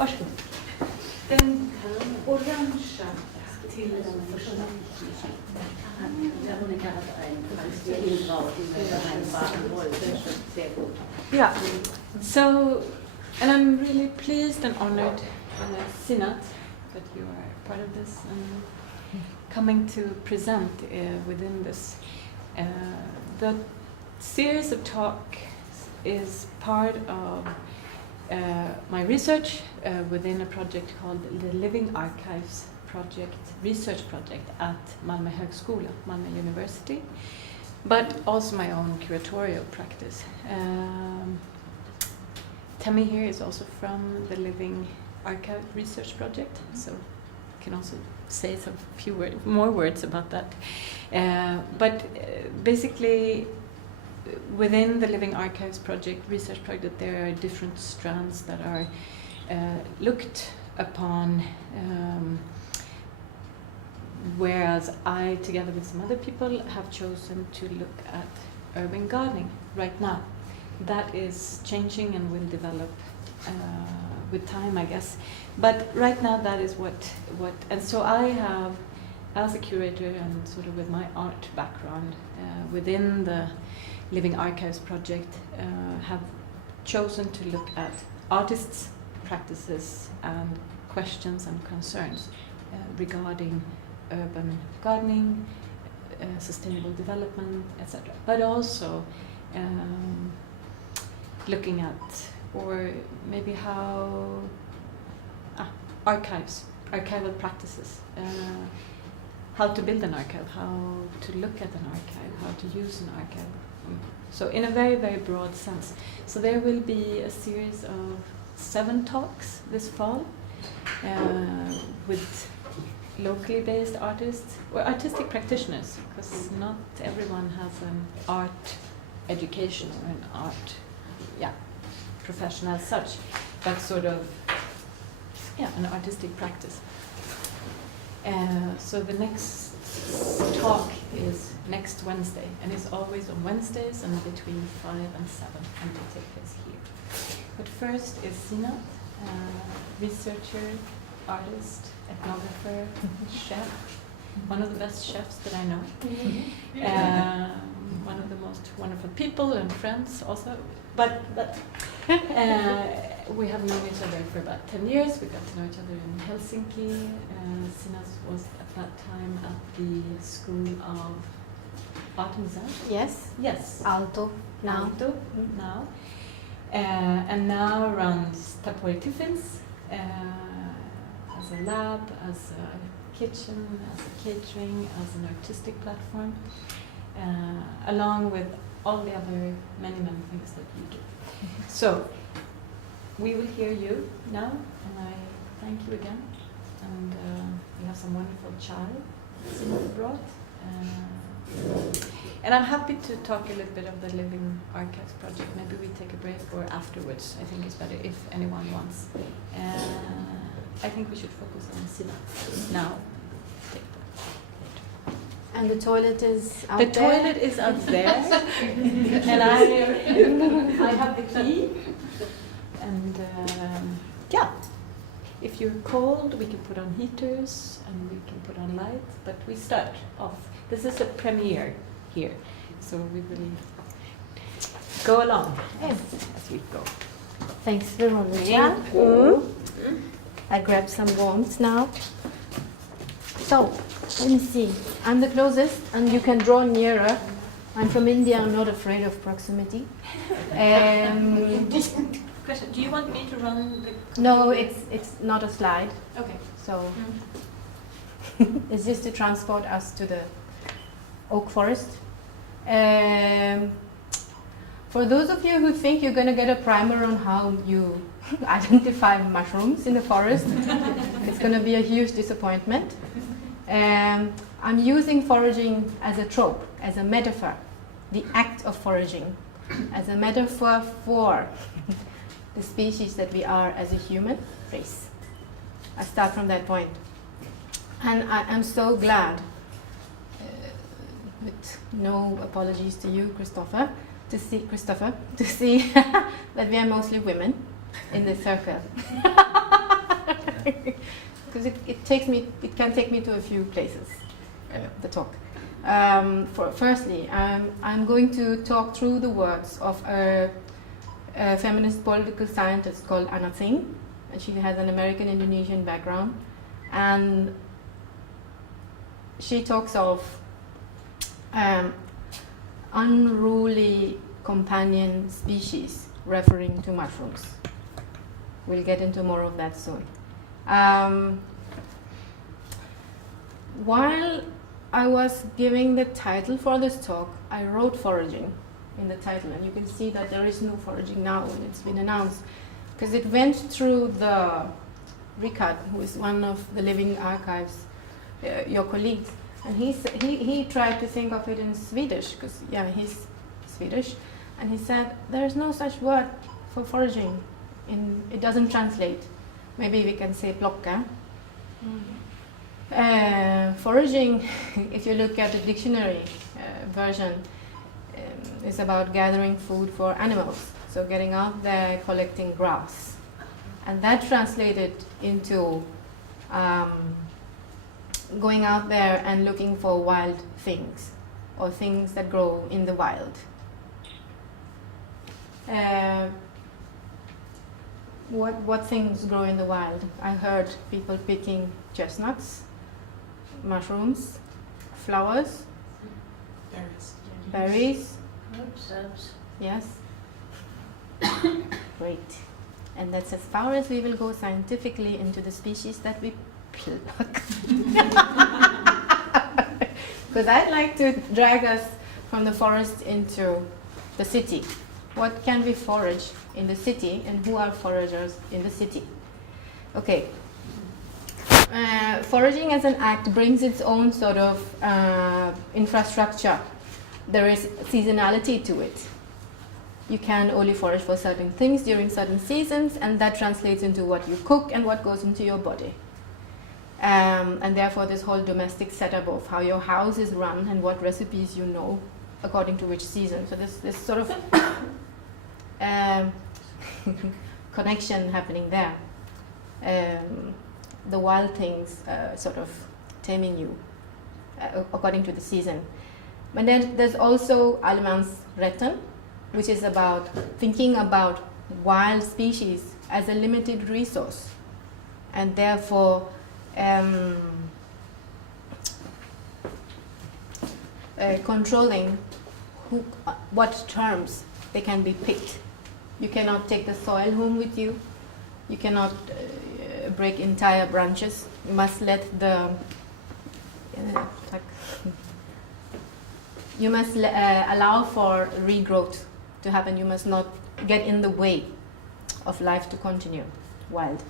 Varsågod. Den orangea till den första. Yeah. So, and I'm really pleased and honored, Zeenath, that you are part of this and coming to present within this. The series of talks is part of my research within a project called the Living Archives Project, research project at Malmö Högskola, Malmö University, but also my own curatorial practice. Tammy here is also from the Living Archive Research Project, so I can also say some more words about that. But basically, within the Living Archives Project, research project, there are different strands that are looked upon, whereas I, together with some other people, have chosen to look at urban gardening right now. That is changing and will develop with time, I guess. But right now, that is what, and so I have, as a curator and sort of with my art background within the Living Archives Project, have chosen to look at artists' practices and questions and concerns regarding urban gardening, sustainable development, etc. But also looking at, or maybe how archival practices, how to build an archive, how to look at an archive, how to use an archive. So in a very, very broad sense. So there will be a series of 7 talks this fall with locally based artists or artistic practitioners, because not everyone has an art education or an art profession as such, but sort of an artistic practice. So the next talk is next Wednesday, and it's always on Wednesdays and between 5 and 7, and will take place here. But first is Zeenath, researcher, artist, ethnographer, chef, one of the best chefs that I know, one of the most wonderful people and friends also. But we have known each other for about 10 years. We got to know each other in Helsinki. Zeenath was at that time at the School of Art and Design. Yes. Aalto now. Now. And now runs Tapori Tiffins as a lab, as a kitchen, as a catering, as an artistic platform, along with all the other many things that you do. So, we will hear you now, and I thank you again. And you have some wonderful chai Zeenath brought. And I'm happy to talk a little bit of the Living Archives Project. Maybe we take a break, or afterwards. I think it's better if anyone wants. I think we should focus on Zeenath now. And the toilet is out there? The toilet is out there. And I have the key. And if you're cold, we can put on heaters and we can put on lights. But we start off. This is a premiere here, so we will go along as we go. Thanks, Veronica. I grab some warmth now. So, let me see. I'm the closest, and you can draw nearer. I'm from India. I'm not afraid of proximity. Question: do you want me to run the? No, it's not a slide. Okay. So it's just to transport us to the oak forest. For those of you who think you're going to get a primer on how you identify mushrooms in the forest, it's going to be a huge disappointment. I'm using foraging as a trope, as a metaphor, the act of foraging, as a metaphor for the species that we are as a human race. I start from that point. And I'm so glad, with no apologies to you, Christopher, to see that we are mostly women in this circle. Because it can take me to a few places, the talk. Firstly, I'm going to talk through the words of a feminist political scientist called Anna Singh, and she has an American-Indonesian background, and she talks of unruly companion species, referring to mushrooms. We'll get into more of that soon. While I was giving the title for this talk, I wrote foraging in the title, and you can see that there is no foraging now when it's been announced, because it went through the Ricard, who is one of the living archives, your colleagues, and he tried to think of it in Swedish, because he's Swedish, and he said there is no such word for foraging. It doesn't translate. Maybe we can say plocka. Foraging, if you look at the dictionary version, is about gathering food for animals. So getting out there, collecting grass. And that translated into going out there and looking for wild things, or things that grow in the wild. What things grow in the wild? I heard people picking chestnuts, mushrooms, flowers, berries. Herbs. Yes. Great. And that's as far as we will go scientifically into the species that we pluck. Because I'd like to drag us from the forest into the city. What can we forage in the city, and who are foragers in the city? Okay. Foraging as an act brings its own sort of infrastructure. There is seasonality to it. You can only forage for certain things during certain seasons, and that translates into what you cook and what goes into your body. And therefore this whole domestic setup of how your house is run and what recipes you know according to which season. So this sort of connection happening there. The wild things sort of taming you according to the season. But then there's also allemansrätten, which is about thinking about wild species as a limited resource, and therefore controlling what terms they can be picked. You cannot take the soil home with you. You cannot break entire branches. You must let the you must allow for regrowth to happen. You must not get in the way of life to continue wild.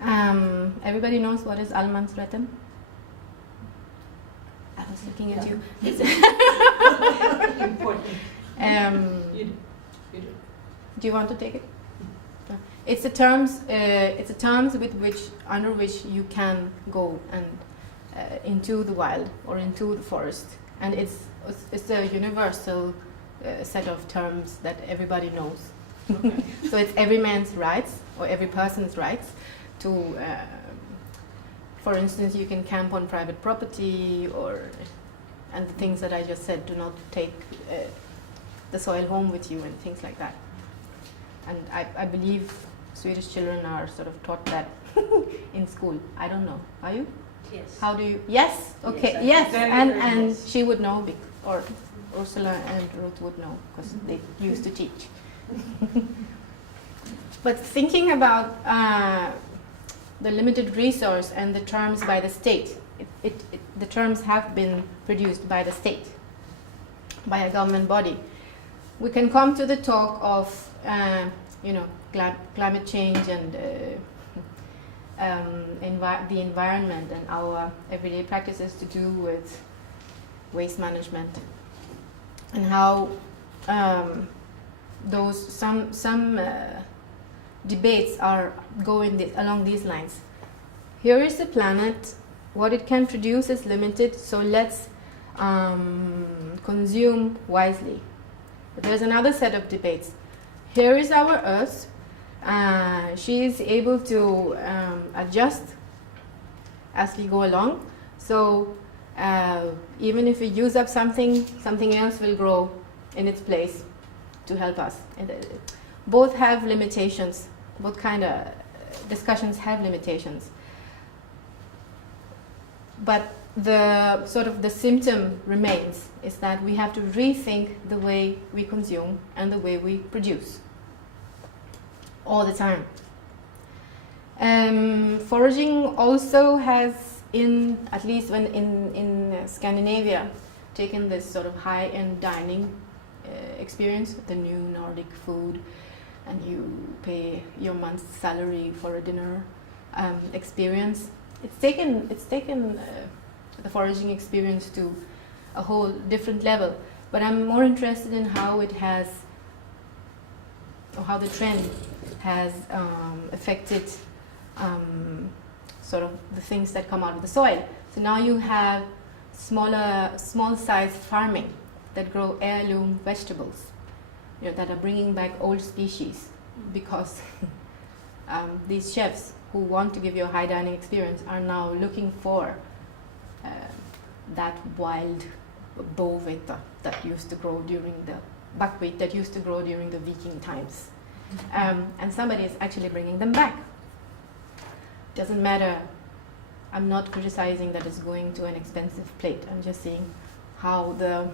Everybody knows what is allemansrätten? I was looking at you. Important. You do. Do you want to take it? No. It's the terms. It's the terms under which you can go and into the wild or into the forest, and it's a universal set of terms that everybody knows. Okay. So it's every man's rights or every person's rights to. For instance, you can camp on private property, and the things that I just said. Do not take the soil home with you and things like that. And I believe Swedish children are sort of taught that in school. I don't know. Are you? Yes. How do you? Yes. Okay. Yes, Yes. very, And very and yes. she would know, or Ursula and Ruth would know because they used to teach. But thinking about the limited resource and the terms by the state, the terms have been produced by the state, by a government body. We can come to the talk of, climate change and the environment and our everyday practices to do with waste management, and how some debates are going along these lines. Here is the planet. What it can produce is limited, so let's consume wisely. But there's another set of debates. Here is our Earth. she is able to adjust as we go along. So even if we use up something, something else will grow in its place to help us. And both have limitations. Both kind of discussions have limitations. But the sort of the symptom remains is that we have to rethink the way we consume and the way we produce all the time. Foraging also has, at least when in Scandinavia, taken this sort of high-end dining experience, the new Nordic food, and you pay your month's salary for a dinner experience. It's taken the foraging experience to a whole different level. But I'm more interested in how it has, or how the trend has affected sort of the things that come out of the soil. So now you have small-size farming that grow heirloom vegetables, that are bringing back old species, because these chefs who want to give you a high dining experience are now looking for that wild boveta that used to grow during the buckwheat that used to grow during the Viking times, and somebody is actually bringing them back. Doesn't matter. I'm not criticizing that it's going to an expensive plate. I'm just saying how the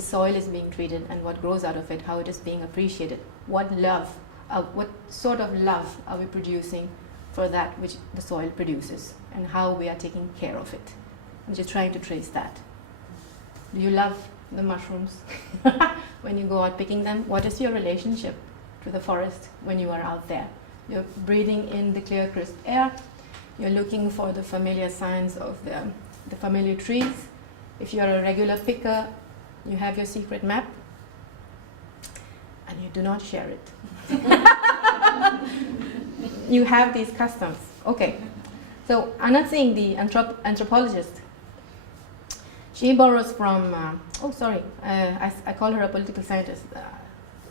soil is being treated and what grows out of it, how it is being appreciated. What sort of love are we producing for that which the soil produces, and how we are taking care of it. I'm just trying to trace that. Do you love the mushrooms when you go out picking them? What is your relationship to the forest when you are out there? You're breathing in the clear, crisp air. You're looking for the familiar signs of the familiar trees. If you're a regular picker, you have your secret map, and you do not share it. You have these customs. Okay. So Anna Singh, the anthropologist, she borrows from, I call her a political scientist.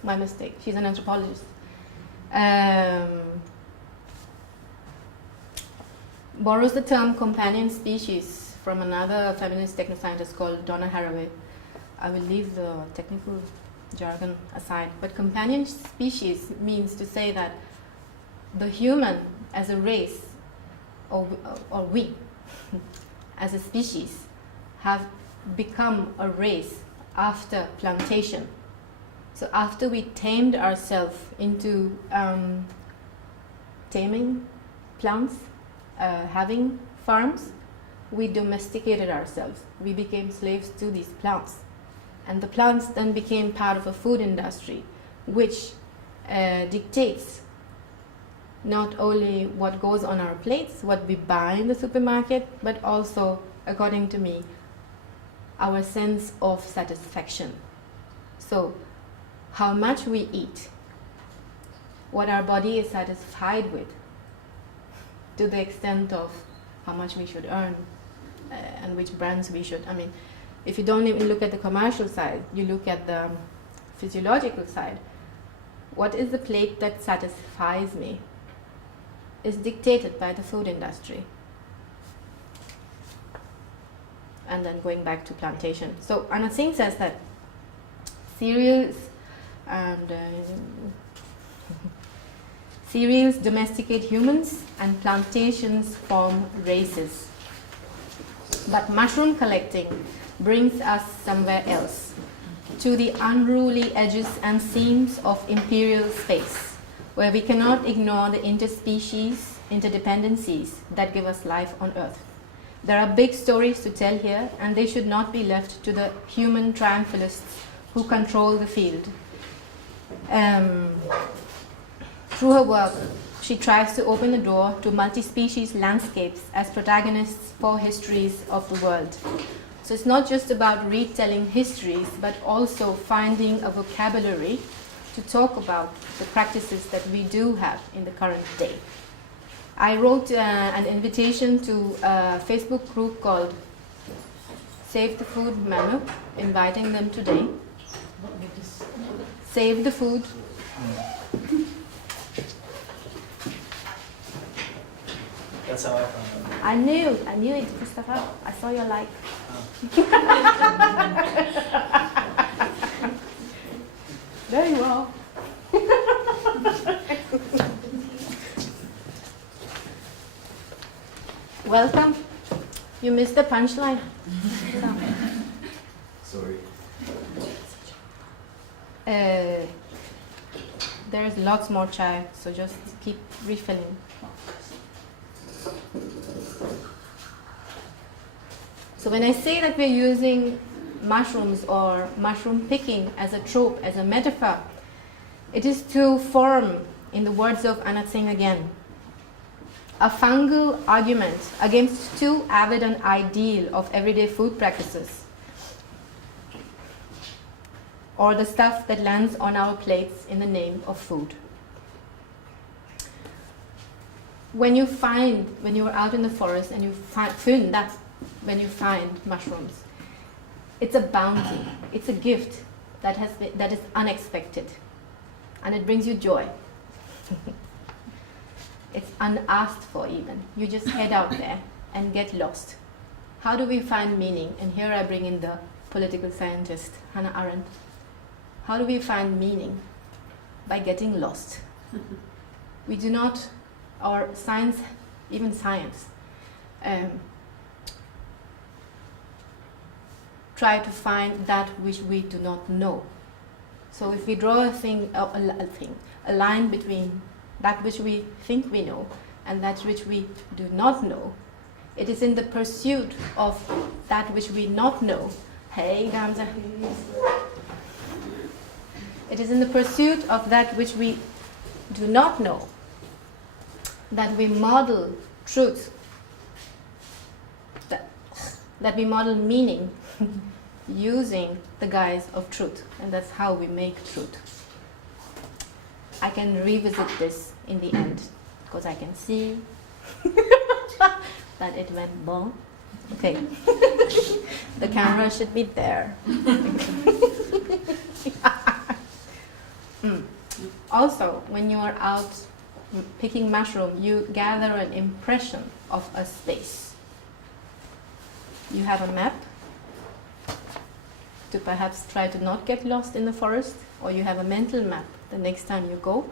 My mistake. She's an anthropologist. Borrows the term companion species from another feminist technoscientist called Donna Haraway. I will leave the technical jargon aside, but companion species means to say that the human as a race, or we as a species, have become a race after plantation. So after we tamed ourselves into taming plants, having farms, we domesticated ourselves. We became slaves to these plants. And the plants then became part of a food industry, which dictates not only what goes on our plates, what we buy in the supermarket, but also, according to me, our sense of satisfaction. So, how much we eat, what our body is satisfied with, to the extent of how much we should earn, and which brands we should. I mean, if you don't even look at the commercial side, you look at the physiological side. What is the plate that satisfies me is dictated by the food industry. And then going back to plantation. So Anna Singh says that cereals domesticate humans and plantations form races. But mushroom collecting brings us somewhere else, to the unruly edges and seams of imperial space, where we cannot ignore the interspecies interdependencies that give us life on Earth. There are big stories to tell here, and they should not be left to the human triumphalists who control the field. Through her work, she tries to open the door to multi-species landscapes as protagonists for histories of the world. So it's not just about retelling histories, but also finding a vocabulary to talk about the practices that we do have in the current day. I wrote an invitation to a Facebook group called Save the Food Manu, inviting them today. Save the Food. That's how I found out. I knew it, Christopher. I saw your like. Very well. Welcome. You missed the punchline. Sorry. There is lots more chai, so just keep refilling. So when I say that we're using mushrooms or mushroom picking as a trope, as a metaphor, it is to form, in the words of Anat Singh again, a fungal argument against too avid an ideal of everyday food practices, or the stuff that lands on our plates in the name of food. When you are out in the forest and you find mushrooms, it's a bounty, it's a gift that is unexpected, and it brings you joy. It's unasked for even. You just head out there and get lost. How do we find meaning? And here I bring in the political scientist, Hannah Arendt. How do we find meaning? By getting lost. We do not, or science, even science, try to find that which we do not know. So if we draw a line between that which we think we know and that which we do not know, it is in the pursuit of that which we not know. Hey, Gamza. It is in the pursuit of that which we do not know that we model truth, that we model meaning using the guise of truth, and that's how we make truth. I can revisit this in the end because I can see that it went bon. Okay, the camera should be there. Also, when you are out picking mushroom, you gather an impression of a space. You have a map to perhaps try to not get lost in the forest, or you have a mental map the next time you go.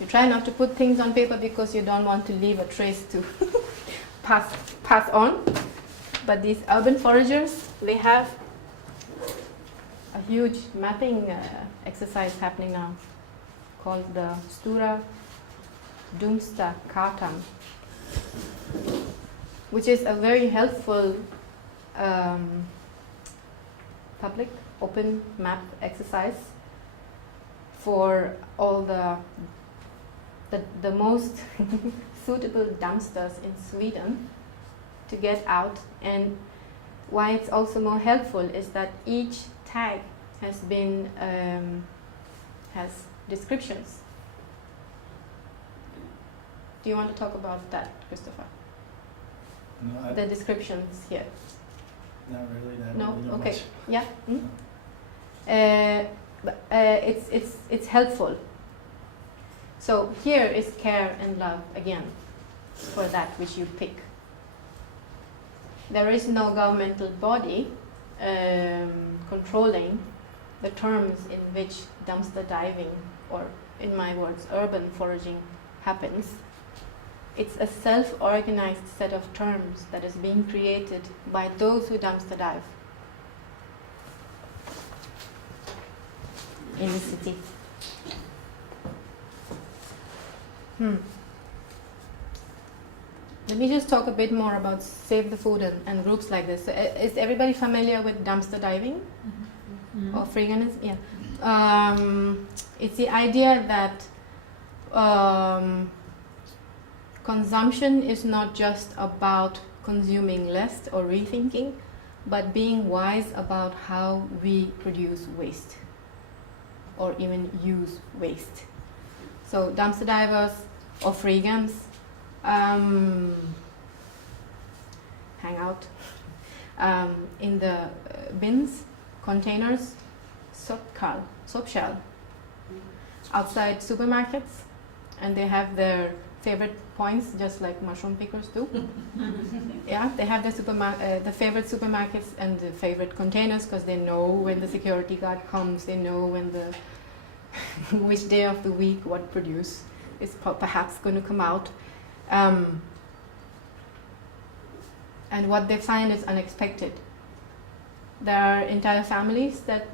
You try not to put things on paper because you don't want to leave a trace to pass on. But these urban foragers, they have a huge mapping exercise happening now called the Stura Dumsta Kartan, which is a very helpful public open map exercise for all the most suitable dumpsters in Sweden to get out. And why it's also more helpful is that each tag has been has descriptions. Do you want to talk about that, Christopher? No, The descriptions here. not really. Not No? really, not Okay. much. Yeah? It's helpful. So here is care and love again for that which you pick. There is no governmental body controlling the terms in which dumpster diving, or in my words, urban foraging happens. It's a self-organized set of terms that is being created by those who dumpster dive in the city. Let me just talk a bit more about Save the Food and groups like this. So, is everybody familiar with dumpster diving? Mm-hmm. Or freeganism? Yeah. It's the idea that consumption is not just about consuming less or rethinking, but being wise about how we produce waste or even use waste. So dumpster divers or freegans hang out in the bins, containers, soap shell outside supermarkets, and they have their favorite points, just like mushroom pickers do. Yeah, they have the favorite supermarkets and the favorite containers because they know when the security guard comes, they know when the which day of the week what produce is perhaps going to come out. And what they find is unexpected. There are entire families that,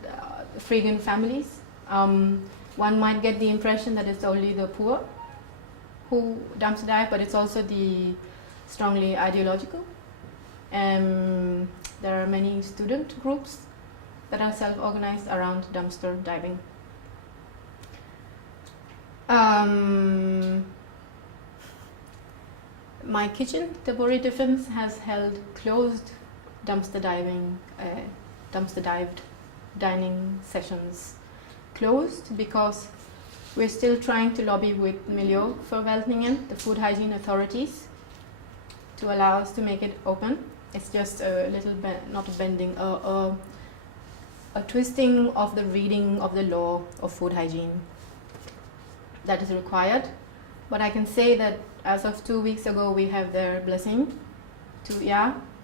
freegan families. One might get the impression that it's only the poor who dumpster dive, but it's also the strongly ideological. There are many student groups that are self-organized around dumpster diving. My kitchen, Tabori Defense, has held closed dumpster dived dining sessions closed because we're still trying to lobby with Miljöförvaltningen, the food hygiene authorities, to allow us to make it open. It's just a little not a bending, a twisting of the reading of the law of food hygiene that is required. But I can say that as of 2 weeks ago, we have their blessing to,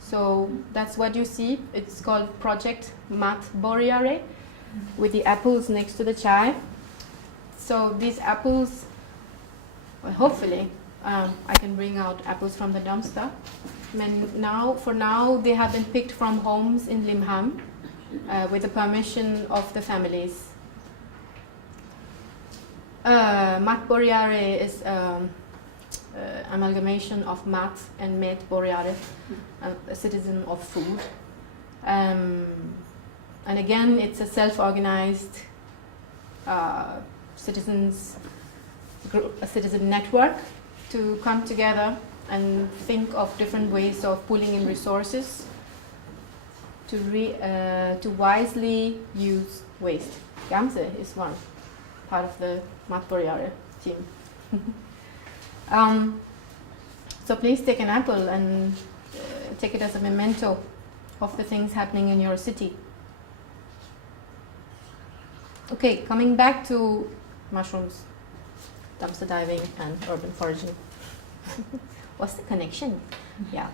so that's what you see. It's called Project Mat Borgare, with the apples next to the chai. So these apples, well, hopefully, I can bring out apples from the dumpster. For now, they have been picked from homes in Limhamn with the permission of the families. Mat Borgare is amalgamation of Mat and Med Borgare, a citizen of food. And again, it's a self-organized citizens group, a citizen network to come together and think of different ways of pulling in resources to wisely use waste. Gamse is one part of the Mat Borgare team. So please take an apple and take it as a memento of the things happening in your city. Okay, coming back to mushrooms, dumpster diving, and urban foraging. What's the connection? Yeah.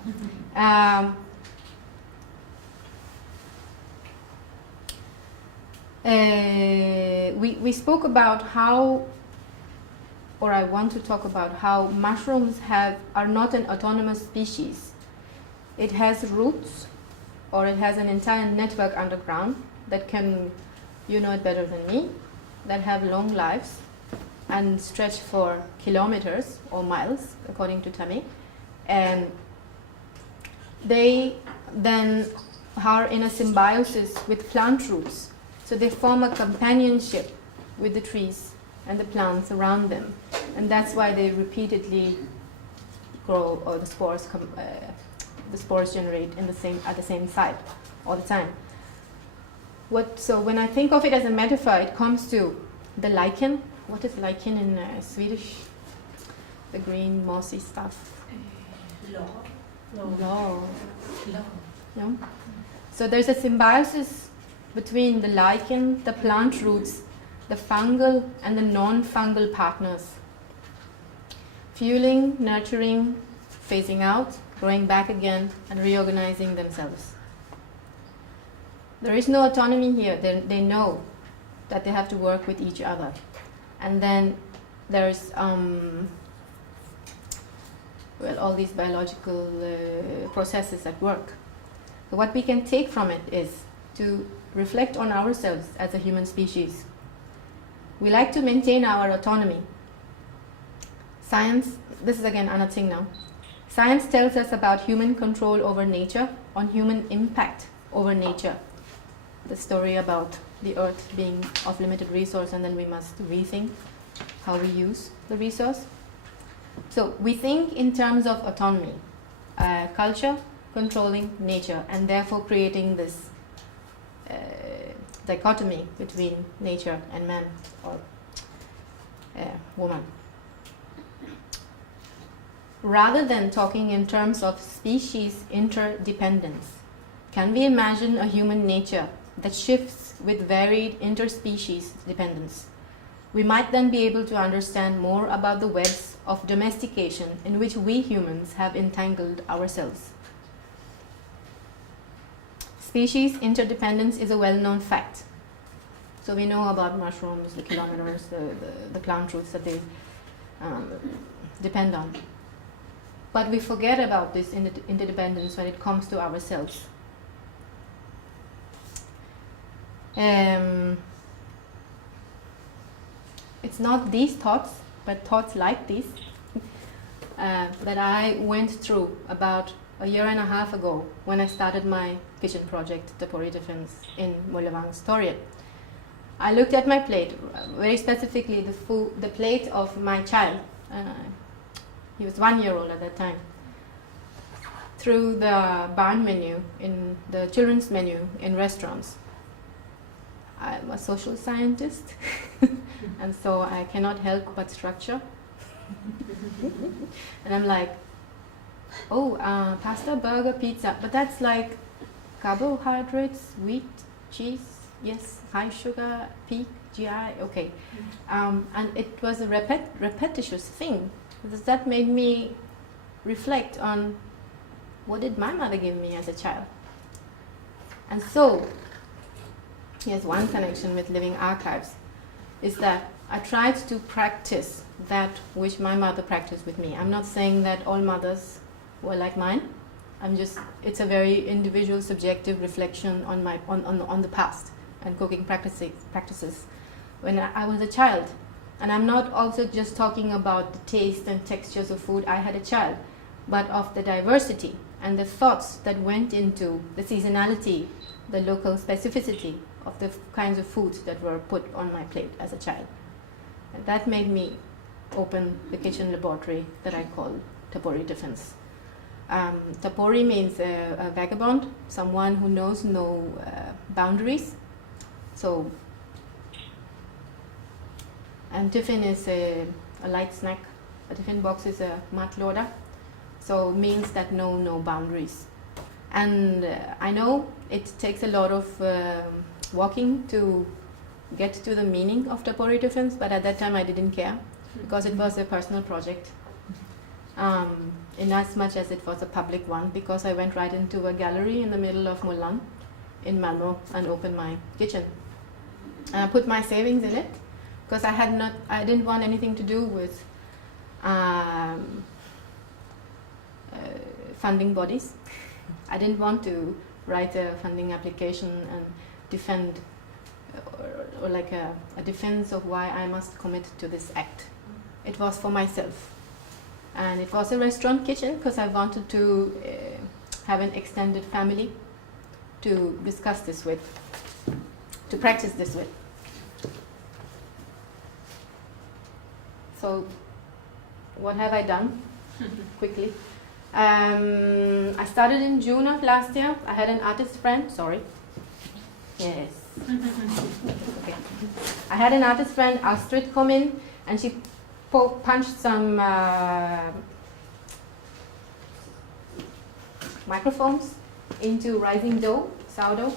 We spoke about how, or I want to talk about how mushrooms are not an autonomous species. It has roots, or it has an entire network underground that can, you know it better than me, that have long lives and stretch for kilometers or miles, according to Tammy. And they then are in a symbiosis with plant roots. So they form a companionship with the trees and the plants around them. And that's why they repeatedly grow, or the spores generate at the same site all the time. So when I think of it as a metaphor, it comes to the lichen. What is lichen in Swedish? The green mossy stuff. Law. No? So there's a symbiosis between the lichen, the plant roots, the fungal and the non-fungal partners. Fueling, nurturing, phasing out, growing back again, and reorganizing themselves. There is no autonomy here. They know that they have to work with each other. And then there's all these biological processes at work. So what we can take from it is to reflect on ourselves as a human species. We like to maintain our autonomy. Science, this is again Anna Tsing now. Science tells us about human control over nature, on human impact over nature. The story about the earth being of limited resource, and then we must rethink how we use the resource. So we think in terms of autonomy, culture controlling nature, and therefore creating this dichotomy between nature and man or woman. Rather than talking in terms of species interdependence, can we imagine a human nature that shifts with varied interspecies dependence? We might then be able to understand more about the webs of domestication in which we humans have entangled ourselves. Species interdependence is a well-known fact. So we know about mushrooms, the kilometers, the plant roots that they depend on. But we forget about this interdependence when it comes to ourselves. It's not these thoughts, but thoughts like these that I went through about a year and a half ago when I started my kitchen project, Tapori Defense, in Mollevang, Storjet. I looked at my plate, very specifically the plate of my child. He was 1 year old at that time. Through the barn menu, in the children's menu in restaurants. I'm a social scientist, and so I cannot help but structure. And I'm like, oh, pasta, burger, pizza, but that's like carbohydrates, wheat, cheese, yes, high sugar, peak, GI, okay. And it was a repetitious thing, because that made me reflect on what did my mother give me as a child. And so, here's one connection with Living Archives, is that I tried to practice that which my mother practiced with me. I'm not saying that all mothers were like mine. It's a very individual, subjective reflection on the past and cooking practices when I was a child. And I'm not also just talking about the taste and textures of food I had a child, but of the diversity and the thoughts that went into the seasonality, the local specificity of the kinds of foods that were put on my plate as a child. And that made me open the kitchen laboratory that I call Tapori Defense. Tapori means a vagabond, someone who knows no boundaries. So, and tiffin is a light snack. A tiffin box is a matlåda, so means that no boundaries. And I know it takes a lot of walking to get to the meaning of Tapori Defense, but at that time I didn't care because it was a personal project. In as much as it was a public one, because I went right into a gallery in the middle of Mullan in Malmö and opened my kitchen. And I put my savings in it because I didn't want anything to do with funding bodies. I didn't want to write a funding application and defend or like a defense of why I must commit to this act. It was for myself. And it was a restaurant kitchen because I wanted to have an extended family to discuss this with, to practice this with. So, what have I done? Quickly. I started in June of last year. I had an artist friend, sorry. Yes. Okay. I had an artist friend, Astrid, come in, and she punched some microphones into rising dough, sourdough,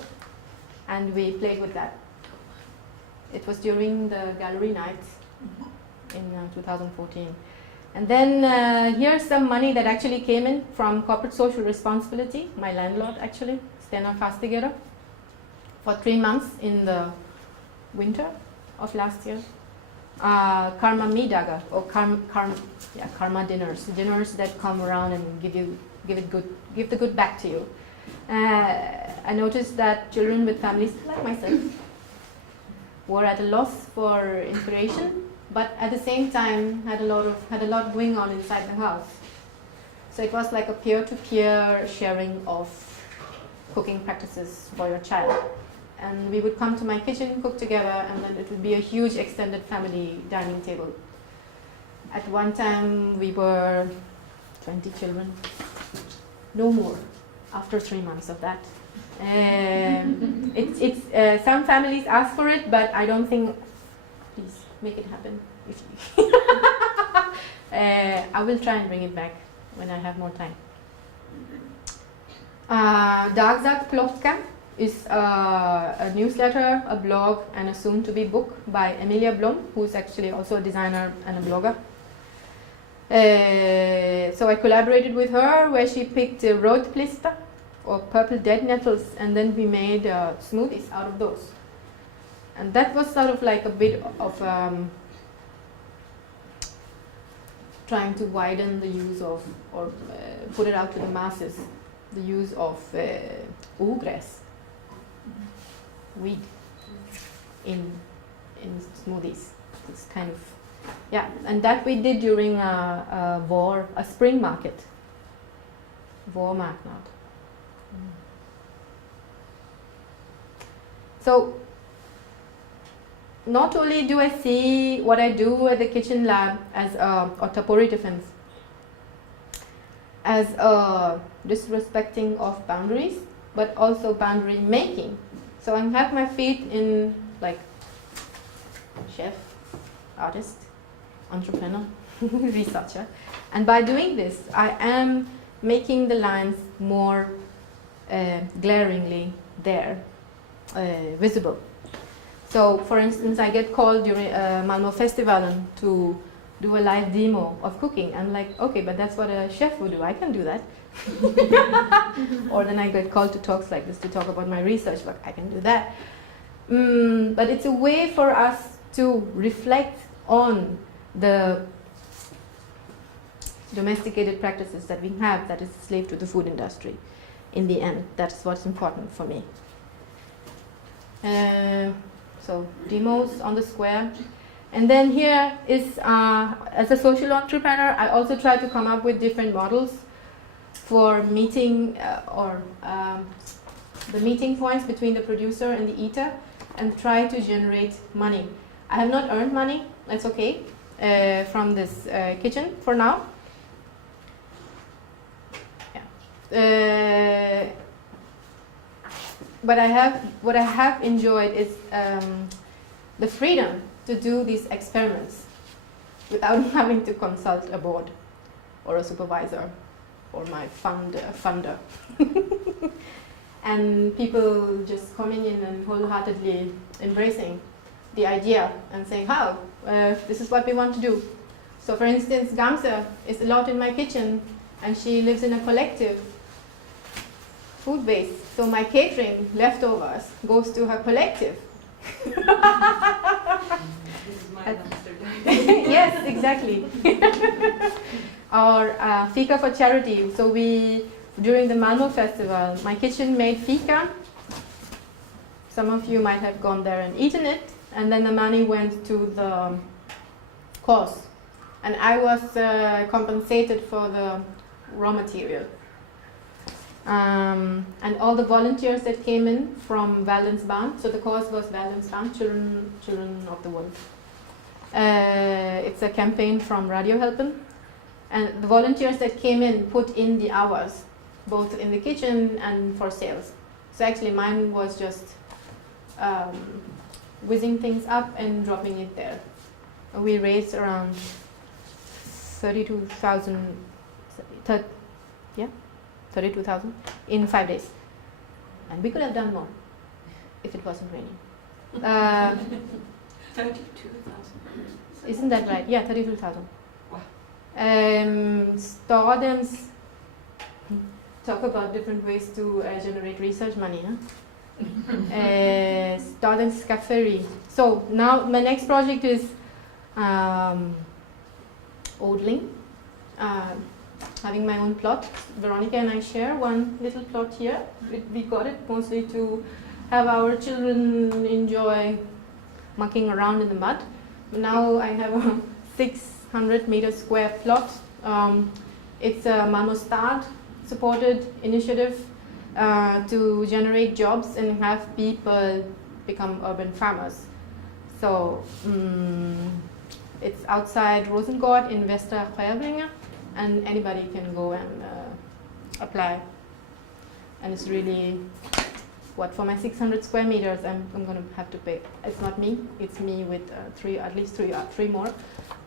and we played with that. It was during the gallery nights in 2014. And then here's some money that actually came in from corporate social responsibility, my landlord actually, Stena Fastigheter, for 3 months in the winter of last year. Karma middagar, or karma dinners that come around and give the good back to you. I noticed that children with families like myself were at a loss for inspiration, but at the same time had a lot going on inside the house. So it was like a peer-to-peer sharing of cooking practices for your child. And we would come to my kitchen, cook together, and then it would be a huge extended family dining table. At one time we were 20 children, no more, after 3 months of that. Some families ask for it, but I don't think, please make it happen. I will try and bring it back when I have more time. Dagzak plotka, is a newsletter, a blog, and a soon-to-be book by Emilia Blom, who's actually also a designer and a blogger. So I collaborated with her, where she picked rotplister, or purple dead nettles, and then we made smoothies out of those. And that was sort of like a bit of trying to widen the use of, or put it out to the masses, the use of ogräs, weed, in smoothies. It's kind of, yeah, and that we did during a spring market, vårmarknad. So not only do I see what I do at the kitchen lab as or tapori defense as a disrespecting of boundaries, but also boundary making. So I have my feet in like chef, artist, entrepreneur, researcher, and by doing this, I am making the lines more glaringly there, visible. So, for instance, I get called during Malmö Festivalen to do a live demo of cooking. I'm like, okay, but that's what a chef would do. I can do that. Or then I get called to talks like this to talk about my research, but I can do that. But it's a way for us to reflect on the domesticated practices that we have that is slave to the food industry. In the end, that's what's important for me. So demos on the square. And then here is, as a social entrepreneur, I also try to come up with different models for meeting the meeting points between the producer and the eater, and try to generate money. I have not earned money, that's okay, from this kitchen for now. Yeah. But what I have enjoyed is the freedom to do these experiments without having to consult a board or a supervisor or my funder. And people just coming in and wholeheartedly embracing the idea and saying, how? This is what we want to do. So for instance, Gamse is a lot in my kitchen, and she lives in a collective food waste. So my catering leftovers goes to her collective. This is my dumpster dive. Yes, exactly. Or fika for charity. So during the Malmö Festival, my kitchen made fika. Some of you might have gone there and eaten it, and then the money went to the cause. And I was compensated for the raw material. And all the volunteers that came in from Valdensbarn, so the cause was Valdensbarn, Children of the World. It's a campaign from Radiohelpen. And the volunteers that came in put in the hours, both in the kitchen and for sales. So actually mine was just whizzing things up and dropping it there. We raised around 32,000, 32,000 in 5 days. And we could have done more if it wasn't raining. 32,000. Isn't that right? Yeah, 32,000. Wow. Stadens, talk about different ways to generate research money. Huh? Stadens Skafferi. So now my next project is Odling. Having my own plot. Veronica and I share one little plot here. We got it mostly to have our children enjoy mucking around in the mud. Now I have a 600-meter square plot. It's a Malmö Stad supported initiative to generate jobs and have people become urban farmers. So it's outside Rosengård in Västra Sjöbringe, and anybody can go and apply. And it's really, for my 600 square meters, I'm going to have to pay. It's not me, it's me with at least three more.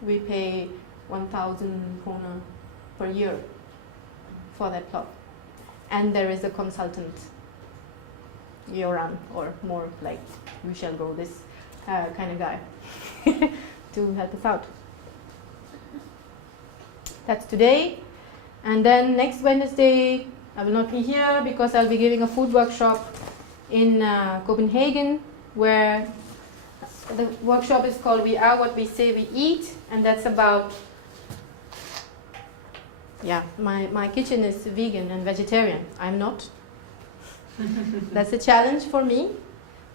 We pay 1,000 krona per year for that plot. And there is a consultant Yoran, or more like we shall go, this kind of guy, to help us out. That's today. And then next Wednesday, I will not be here because I'll be giving a food workshop in Copenhagen, where the workshop is called We Are What We Say We Eat, and that's about, my kitchen is vegan and vegetarian. I'm not. That's a challenge for me,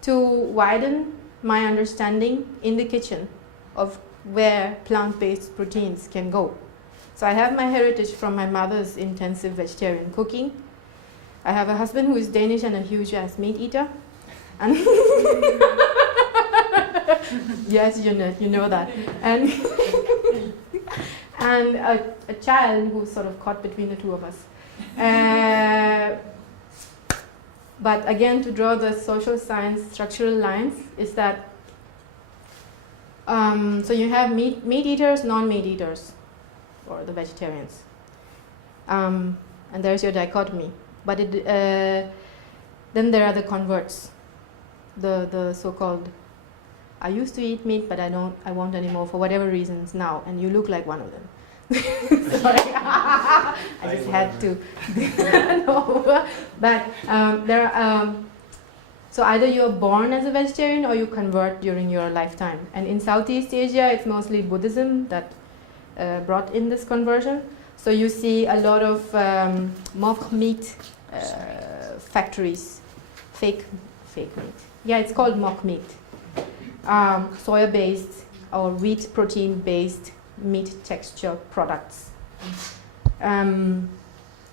to widen my understanding in the kitchen of where plant-based proteins can go. So I have my heritage from my mother's intensive vegetarian cooking. I have a husband who is Danish and a huge ass meat eater. And yes, you know that. And and a child who's sort of caught between the two of us. But again, to draw the social science structural lines is that, so you have meat eaters, non-meat eaters, or the vegetarians. And there's your dichotomy. But then there are the converts, the so-called, I used to eat meat, but I won't anymore for whatever reasons now, and you look like one of them. Sorry, I just had to. No, but there are, so either you're born as a vegetarian or you convert during your lifetime. And in Southeast Asia, it's mostly Buddhism that brought in this conversion. So you see a lot of mock meat factories, fake meat. Yeah, it's called mock meat. Soya-based or wheat protein-based meat texture products.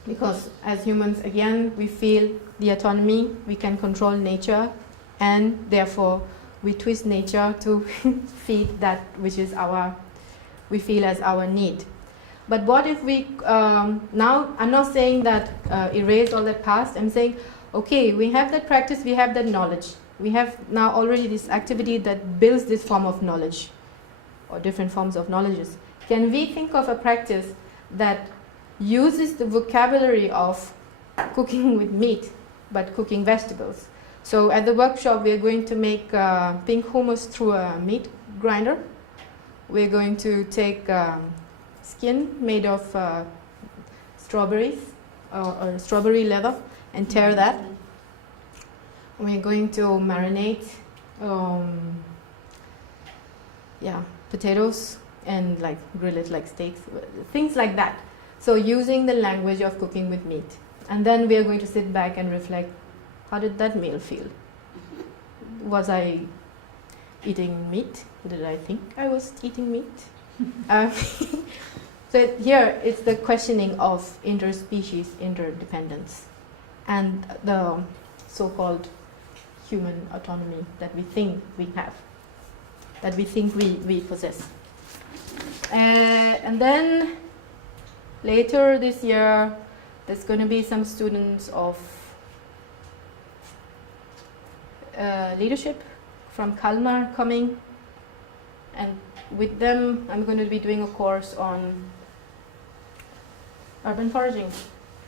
Because as humans, again, we feel the autonomy, we can control nature, and therefore we twist nature to feed that which is we feel as our need. But what if we, now I'm not saying that erase all that past, I'm saying, okay, we have that practice, we have that knowledge. We have now already this activity that builds this form of knowledge, or different forms of knowledges. Can we think of a practice that uses the vocabulary of cooking with meat, but cooking vegetables? So at the workshop, we're going to make pink hummus through a meat grinder. We're going to take skin made of strawberries or strawberry leather and tear that. We're going to marinate potatoes and like grill it like steaks, things like that. So using the language of cooking with meat. And then we are going to sit back and reflect, how did that meal feel? Was I eating meat? Did I think I was eating meat? So here it's the questioning of interspecies interdependence and the so-called human autonomy that we think we have, that we think we possess. And then later this year, there's going to be some students of leadership from Kalmar coming, and with them I'm going to be doing a course on urban foraging,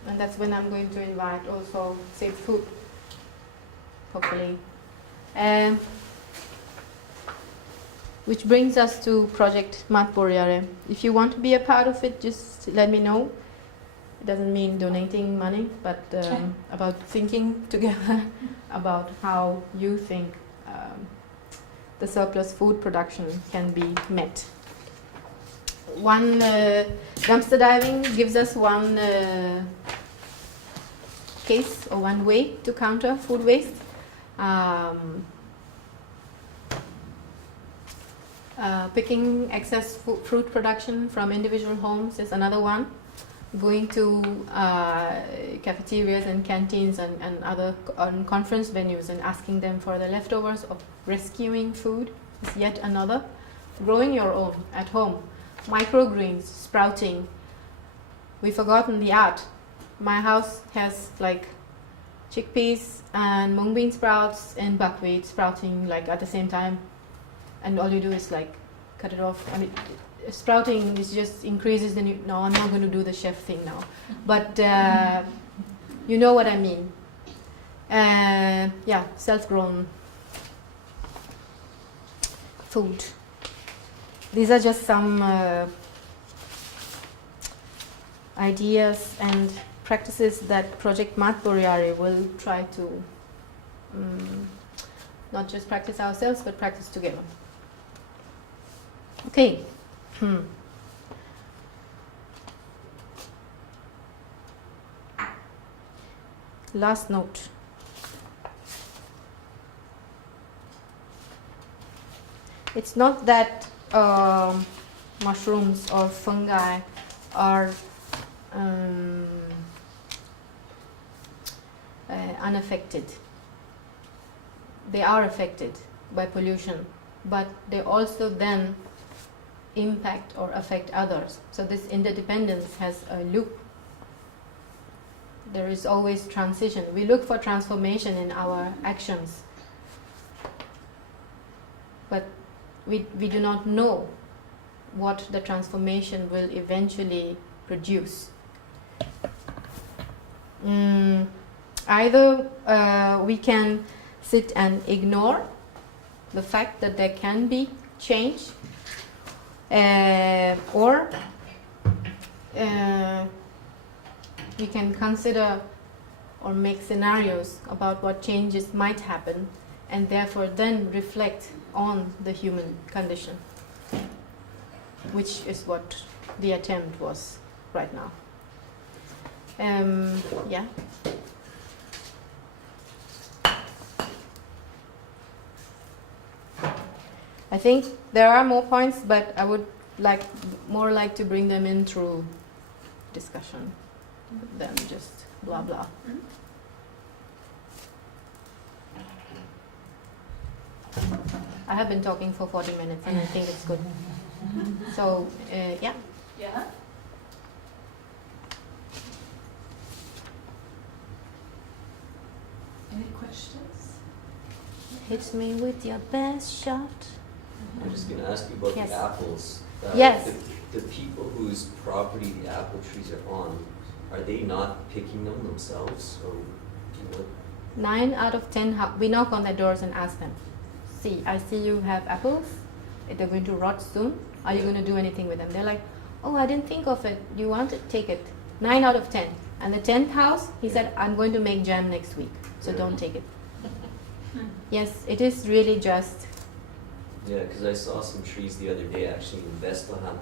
and that's when I'm going to invite also Safe Food, hopefully. Which brings us to Project Matborgare. If you want to be a part of it, just let me know. It doesn't mean donating money, but about thinking together about how you think the surplus food production can be met. One dumpster diving gives us one case or one way to counter food waste. Picking excess fruit production from individual homes is another one. Going to cafeterias and canteens and other conference venues and asking them for the leftovers of rescuing food is yet another. Growing your own at home. Microgreens, sprouting. We've forgotten the art. My house has like chickpeas and mung bean sprouts and buckwheat sprouting like at the same time, and all you do is like cut it off. I mean, sprouting is just increases the no, I'm not going to do the chef thing now, but you know what I mean. Yeah, self-grown food. These are just some ideas and practices that Project Matboriari will try to not just practice ourselves, but practice together. Okay. Last note. It's not that mushrooms or fungi are unaffected. They are affected by pollution, but they also then impact or affect others. So this interdependence has a loop. There is always transition. We look for transformation in our actions, but we do not know what the transformation will eventually produce. Either we can sit and ignore the fact that there can be change, or we can consider or make scenarios about what changes might happen, and therefore then reflect on the human condition, which is what the attempt was right now. Yeah. I think there are more points, but I would like to bring them in through discussion than just blah blah. I have been talking for 40 minutes and I think it's good. So, yeah. Yeah. Any questions? Hit me with your best shot. I'm just going to ask you about Yes. the apples. Yes. The people whose property the apple trees are on, are they not picking them themselves? Or what? 9 out of 10, we knock on their doors and ask them, see, I see you have apples. They're going to rot soon. Are you going to do anything with them? They're like, oh, I didn't think of it. You want it? Take it. 9 out of 10. And the 10th house, he said, I'm going to make jam next week, so don't take it. Yes, it is really just. Yeah, because I saw some trees the other day actually in Bethlehem,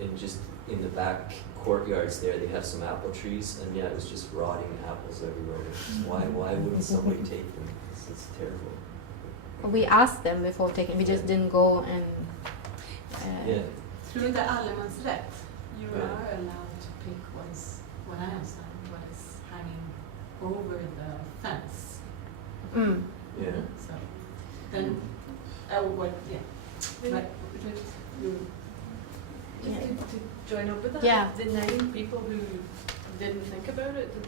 and just in the back courtyards there, they have some apple trees, and yeah, it was just rotting apples everywhere. Why wouldn't somebody take them? It's terrible. We asked them before taking. We just didn't go and. Yeah. Through the allemansrätt, you Right. are allowed to pick what I understand, what is hanging over the fence. Yeah. So then, what? Yeah. Right. Yeah. To join up with that, Yeah. the 9 people who didn't think about it, did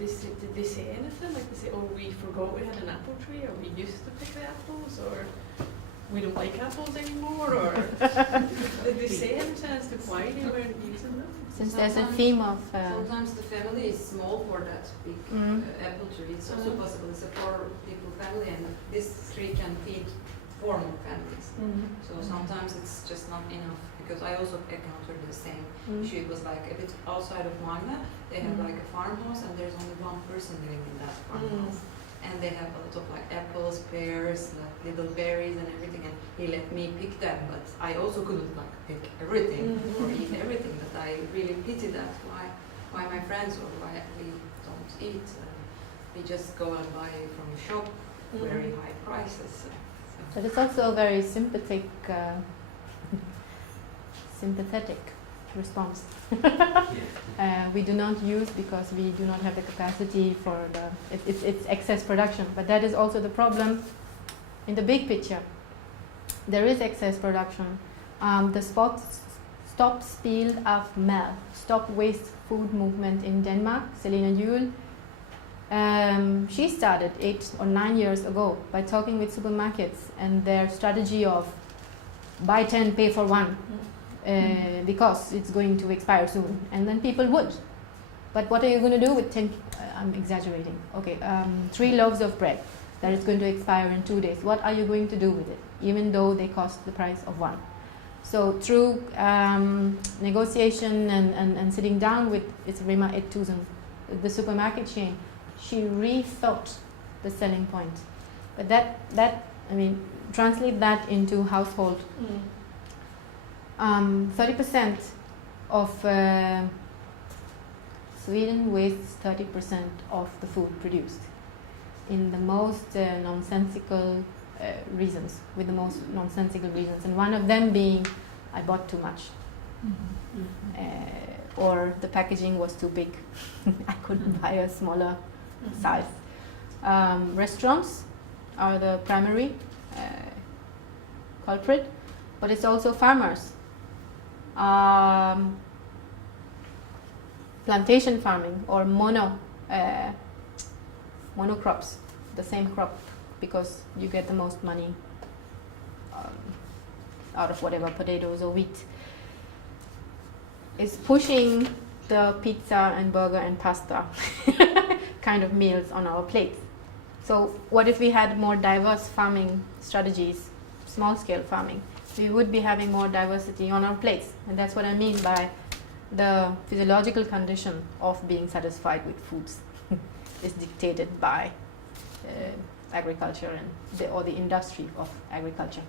they say anything? Like they say, oh, we forgot we had an apple tree, or we used to pick the apples, or we don't like apples anymore, or did they say anything as to why they weren't using them? Since there's a theme of. Sometimes the family is small for that big apple tree. It's also possible it's a 4 people family, and this tree can feed 4 more families. So sometimes it's just not enough, because I also encountered the same issue. It was like a bit outside of Malmö. They have like a farmhouse, and there's only 1 person living in that farmhouse. And they have a lot of like apples, pears, like little berries and everything, and he let me pick them, but I also couldn't like pick everything or eat everything. But I really pity that. Why my friends or why we don't eat? We just go and buy from a shop, very high prices. So. But it's also a very sympathetic response. We do not use because we do not have the capacity for it's excess production. But that is also the problem in the big picture. There is excess production. The Stop Spill af Mad, Stop Waste Food movement in Denmark, Selena Juhl, she started 8 or 9 years ago by talking with supermarkets and their strategy of buy 10, pay for 1. Because it's going to expire soon, and then people would. But what are you going to do with 10, I'm exaggerating, okay, 3 loaves of bread that is going to expire in 2 days? What are you going to do with it, even though they cost the price of 1? So through negotiation and sitting down with Rima Ettuzen, the supermarket chain, she rethought the selling point. But that I mean, translate that into household. 30% of Sweden wastes 30% of the food produced in the most nonsensical reasons, with the most nonsensical reasons, and one of them being I bought too much, or the packaging was too big. I couldn't buy a smaller size. Restaurants are the primary culprit, but it's also farmers. Plantation farming or monocrops, the same crop, because you get the most money out of whatever, potatoes or wheat, is pushing the pizza and burger and pasta kind of meals on our plates. So what if we had more diverse farming strategies, small scale farming? We would be having more diversity on our plates, and that's what I mean by the physiological condition of being satisfied with foods is dictated by agriculture and the industry of agriculture.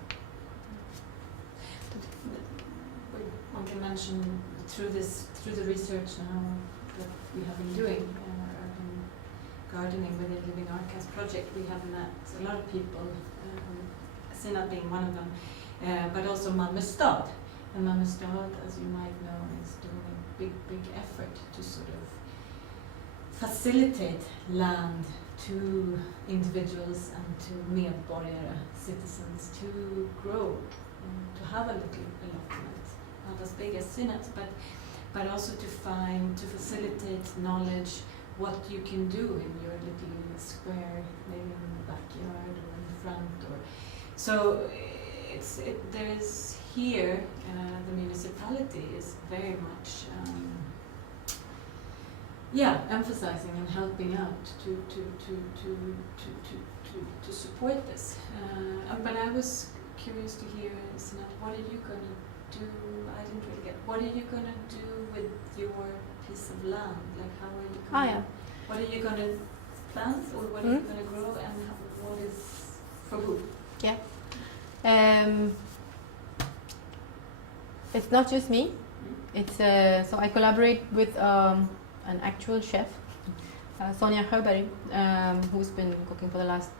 One can mention through the research now that we have been doing urban gardening within Living Archives project, we have met a lot of people, Zeenath being one of them, but also Malmö stad. And Malmö stad, as you might know, is doing a big effort to sort of facilitate land to individuals and to medborgare, citizens, to grow, to have a little allotment, not as big as Zeenath, but also to facilitate knowledge, what you can do in your little square, maybe in the backyard or in the front, or so. There is here the municipality is very much emphasizing and helping out to support this. But I was curious to hear, Zeenath, what are you going to do? I didn't really get. What are you going to do with your piece of land? Like, how are you going to? What are you going to plant, or what are you going to grow, and what is for who? Yeah. It's not just me. It's so I collaborate with an actual chef, Sonja Sjöberg, who's been cooking for the last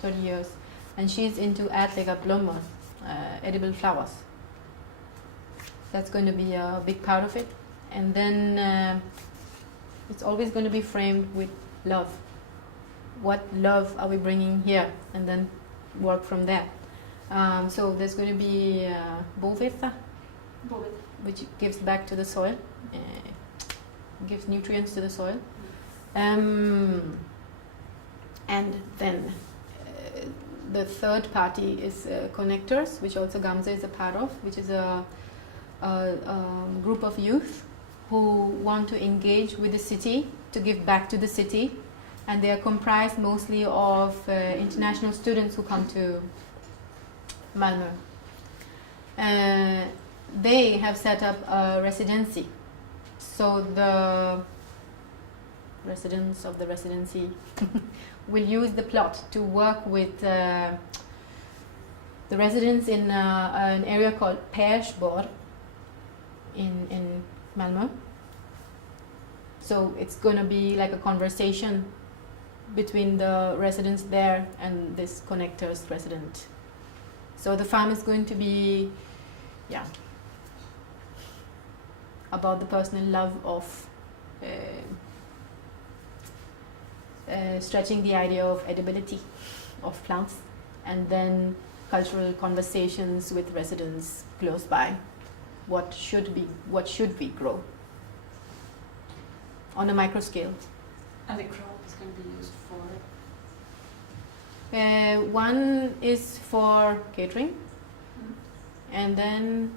30 years, and she's into ätliga blommor, edible flowers. That's going to be a big part of it, and then it's always going to be framed with love. What love are we bringing here, and then work from there. So there's going to be bovetter, which gives back to the soil, gives nutrients to the soil. And then the third party is Connectors, which also Gamze is a part of, which is a group of youth who want to engage with the city, to give back to the city. And they are comprised mostly of international students who come to Malmö. They have set up a residency. So the residents of the residency will use the plot to work with the residents in an area called Persborg in Malmö. So it's going to be like a conversation between the residents there and this Connectors resident. So the farm is going to be, about the personal love of stretching the idea of edibility of plants, and then cultural conversations with residents close by. What should we grow on a micro scale? And the crop is going to be used for? One is for catering, and then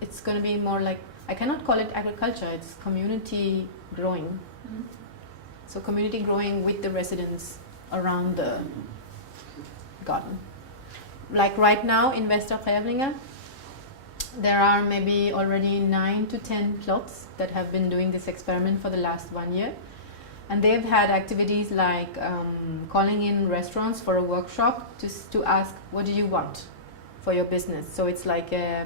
it's going to be more like I cannot call it agriculture, it's community growing. So community growing with the residents around the garden. Like right now in Västra there are maybe already 9 to 10 plots that have been doing this experiment for the last 1 year. And they've had activities like calling in restaurants for a workshop to ask, what do you want for your business? So it's like a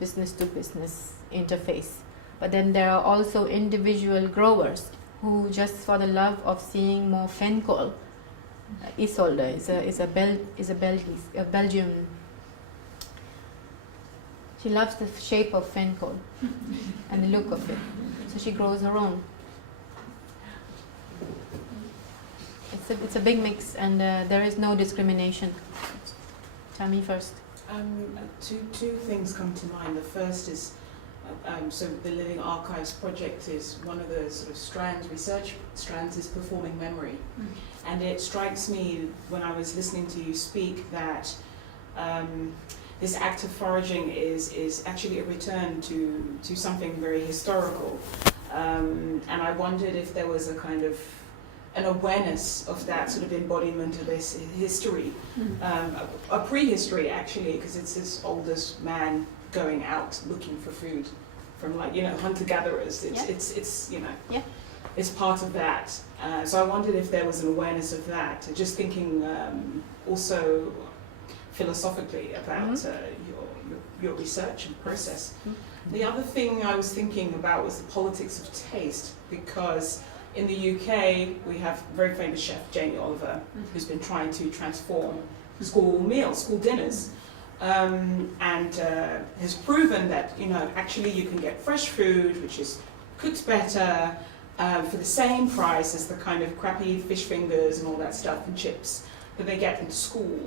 business to business interface. But then there are also individual growers who, just for the love of seeing more fenchel, Isolde is a Belgian. She loves the shape of fenchel and the look of it, so she grows her own. It's a big mix, and there is no discrimination. Tell me first. Two things come to mind. The first is, so the Living Archives project is one of the sort of research strands is performing memory. And it strikes me when I was listening to you speak that this act of foraging is actually a return to something very historical. And I wondered if there was a kind of an awareness of that sort of embodiment of this history, a prehistory actually, because it's this oldest man going out looking for food from, like, you know, hunter-gatherers. It's you know, it's part of that. So I wondered if there was an awareness of that. Just thinking also philosophically about your research and process. The other thing I was thinking about was the politics of taste, because in the UK we have a very famous chef, Jamie Oliver, who's been trying to transform school meals, school dinners, and has proven that, you know, actually you can get fresh food which is cooked better for the same price as the kind of crappy fish fingers and all that stuff and chips that they get in school.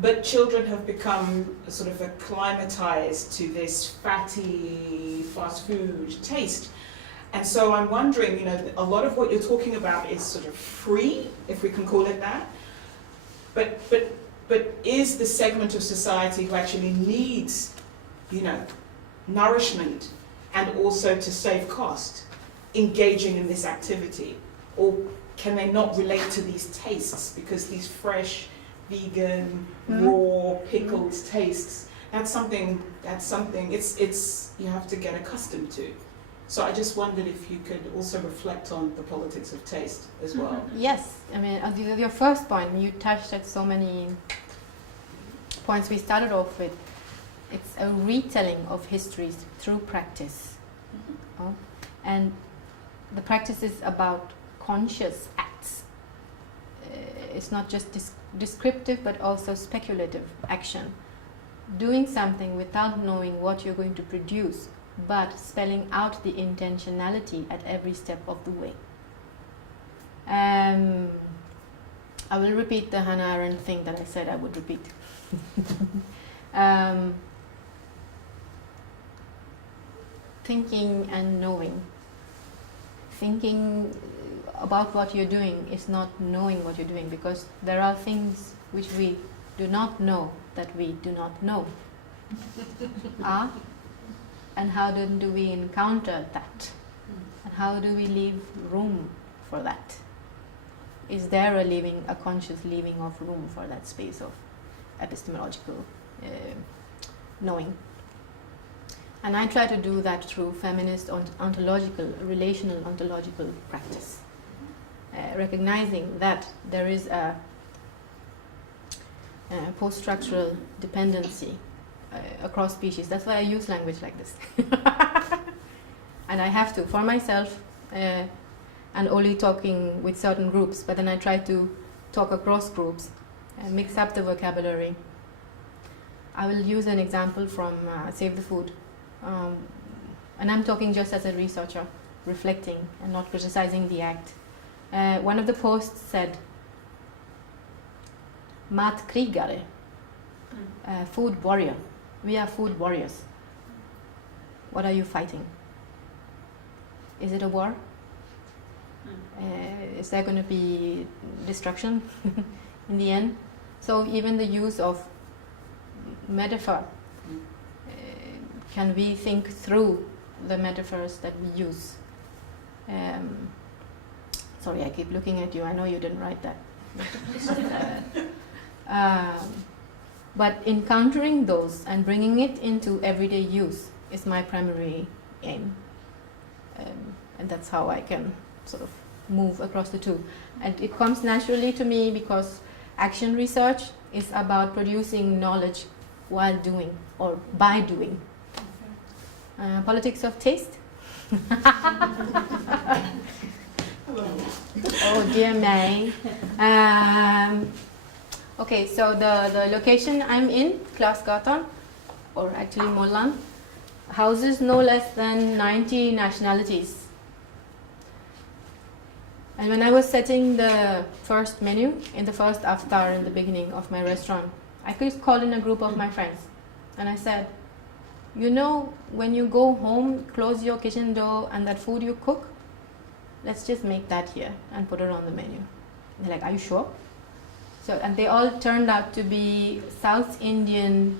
But children have become sort of acclimatized to this fatty fast food taste. And so I'm wondering, you know, a lot of what you're talking about is sort of free, if we can call it that. But is the segment of society who actually needs, you know, nourishment and also to save cost, engaging in this activity? Or can they not relate to these tastes, because these fresh, vegan, raw, pickled tastes, that's something it's you have to get accustomed to. So I just wondered if you could also reflect on the politics of taste as well. Yes, I mean, your first point, you touched at so many points we started off with. It's a retelling of histories through practice. And the practice is about conscious acts. It's not just descriptive, but also speculative action. Doing something without knowing what you're going to produce, but spelling out the intentionality at every step of the way. I will repeat the Hannah Arendt thing that I said I would repeat. Thinking and knowing. Thinking about what you're doing is not knowing what you're doing, because there are things which we do not know that we do not know. And how do we encounter that? And how do we leave room for that? Is there a conscious leaving of room for that space of epistemological knowing? And I try to do that through feminist relational ontological practice. Recognizing that there is a post-structural dependency across species. That's why I use language like this. And I have to, for myself, and only talking with certain groups, but then I try to talk across groups and mix up the vocabulary. I will use an example from Save the Food. And I'm talking just as a researcher, reflecting and not criticizing the act. One of the posts said, Matkrigare, food warrior. We are food warriors. What are you fighting? Is it a war? Is there going to be destruction in the end? So even the use of metaphor, can we think through the metaphors that we use. Sorry, I keep looking at you. I know you didn't write that. But encountering those and bringing it into everyday use is my primary aim. And that's how I can sort of move across the two. And it comes naturally to me because action research is about producing knowledge while doing or by doing. Politics of taste. Oh dear me. Okay, so the location I'm in, Klasgatan, or actually Mollan, houses no less than 90 nationalities. And when I was setting the first menu in the first iftar in the beginning of my restaurant, I just called in a group of my friends and I said, you know, when you go home, close your kitchen door and that food you cook, let's just make that here and put it on the menu. And they're like, are you sure? So, and they all turned out to be South Indian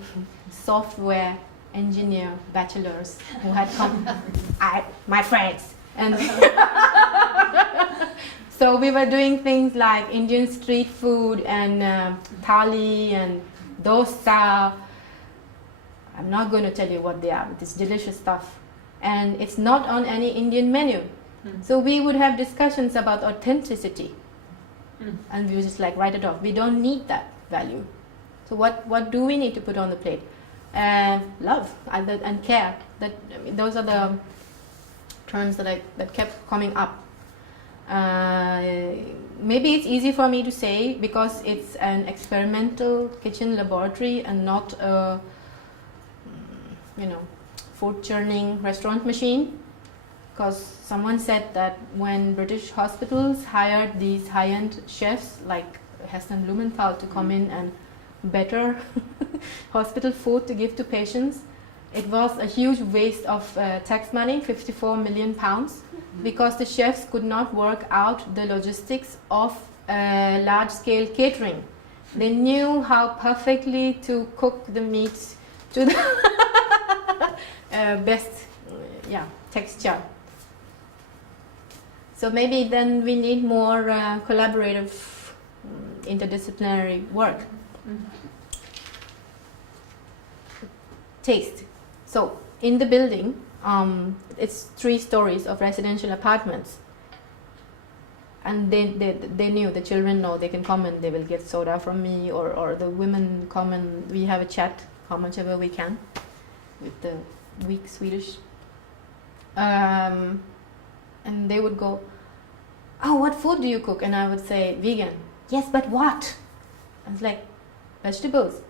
software engineer bachelors who had come, my friends. And so we were doing things like Indian street food and thali and dosa. I'm not going to tell you what they are, but it's delicious stuff. And it's not on any Indian menu. So we would have discussions about authenticity. And we would just like write it off. We don't need that value. So what do we need to put on the plate? Love and care. Those are the terms that kept coming up. Maybe it's easy for me to say because it's an experimental kitchen laboratory and not a food churning restaurant machine. Because someone said that when British hospitals hired these high-end chefs like Hasan to come in and better hospital food to give to patients, it was a huge waste of tax money, £54 million, because the chefs could not work out the logistics of large-scale catering. They knew how perfectly to cook the meat to the best texture. So maybe then we need more collaborative, interdisciplinary work. Taste. So in the building, it's 3 stories of residential apartments. And they knew, the children know, they can come and they will get soda from me, or the women come and we have a chat, how much ever we can, with the weak Swedish. And they would go, oh, what food do you cook? And I would say, vegan. Yes, but what? I was like, vegetables.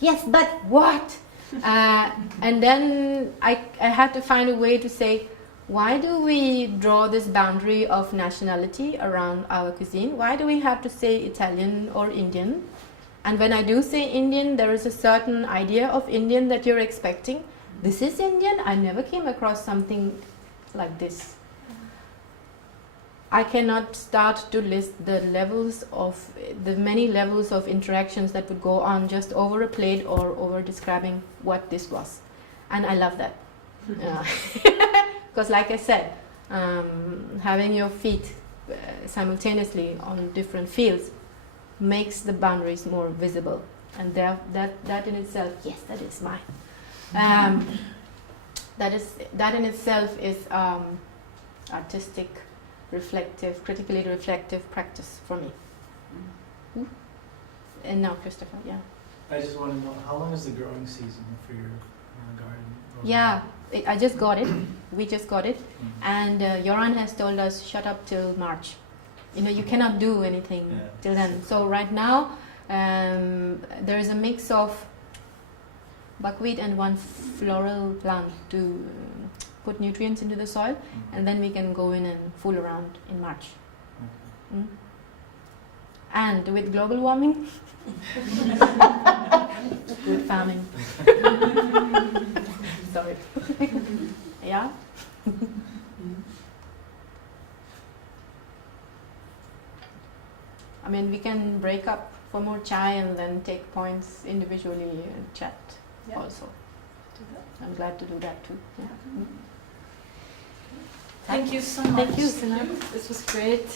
Yes, but what? And then I had to find a way to say, why do we draw this boundary of nationality around our cuisine? Why do we have to say Italian or Indian? And when I do say Indian, there is a certain idea of Indian that you're expecting. This is Indian? I never came across something like this. I cannot start to list the many levels of interactions that would go on just over a plate or over describing what this was. And I love that. Because like I said, having your feet simultaneously on different fields makes the boundaries more visible. And that in itself, yes, that is mine. That in itself is artistic, reflective, critically reflective practice for me. And now Christopher, yeah. I just want to know, how long is the growing season for your garden? Yeah, I just got it. We just got it. And Joran has told us, shut up till March. You cannot do anything till then. So right now, there is a mix of buckwheat and one floral plant to put nutrients into the soil, and then we can go in and fool around in March. And with global warming, good farming. Sorry. Yeah? I mean, we can break up for more chai and then take points individually and chat also. I'm glad to do that too. Yeah. Thank you so much. Thank you, Zeenath. This was great.